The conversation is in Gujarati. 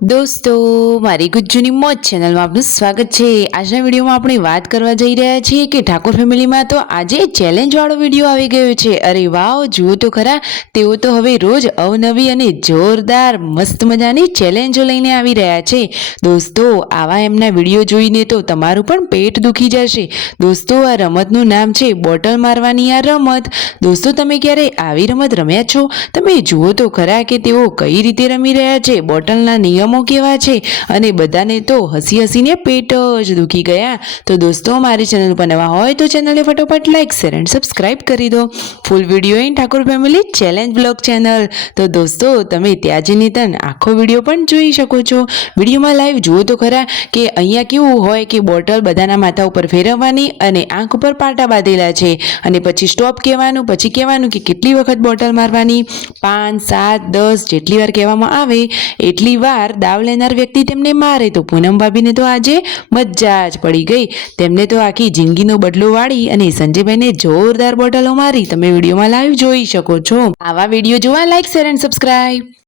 દોસ્તો, મારી ગુજ્જુની મોજ ચેનલમાં આપનું સ્વાગત છે। આજના વિડીયોમાં આપણે વાત કરવા જઈ રહ્યા છીએ કે ઠાકોર ફેમિલીમાં તો આજે ચેલેન્જવાળો વિડીયો આવી ગયો છે। અરે વાવ, જુઓ તો ખરા, તેઓ તો હવે રોજ અવનવી અને જોરદાર મસ્ત મજાની ચેલેન્જો લઈને આવી રહ્યા છે। દોસ્તો, આવા એમના વિડીયો જોઈને તો તમારું પણ પેટ દુખી જશે। દોસ્તો, આ રમતનું નામ છે બોટલ મારવાની આ રમત। દોસ્તો, તમે ક્યારે આવી રમત રમ્યા છો? તમે જુઓ તો ખરા કે તેઓ કઈ રીતે રમી રહ્યા છે। બોટલના નિયમો કેવા છે અને બધાને તો હસી હસીને પેટ જ દુખી ગયા। તો દોસ્તો, મારી ચેનલ પર નવા હોય તો ચેનલને ફટોફટ લાઈક શેર એન્ડ સબસ્ક્રાઇબ કરી દો। Full video in Thakor family challenge blog channel. તો દોસ્તો, તમે ત્યાં જઈને આખો વિડીયો પણ જોઈ શકો છો। વિડીયોમાં લાઈવ જુઓ તો ખરા કે અહીંયા કેવું હોય કે બોટલ બધાના માથા ઉપર ફેરવવાની અને આંખ ઉપર પાટા બાંધેલા છે અને પછી સ્ટોપ કહેવાનું, પછી કહેવાનું કે કેટલી વખત બોટલ મારવાની। 5, 7, 10 જેટલી વાર કહેવામાં આવે એટલી વાર દાવ લેનાર વ્યક્તિ તેમને મારે। તો પૂનમ ભાભીને તો આજે મજા જ પડી ગઈ। તેમને તો આખી જિંદગીનો બદલો વાળી અને સંજયભાઈને જોરદાર બોટલો મારી તમે વિડીયોમાં લાઈવ જોઈ શકો છો। આવા વિડીયો જોવા લાઈક શેર એન્ડ સબસ્ક્રાઇબ।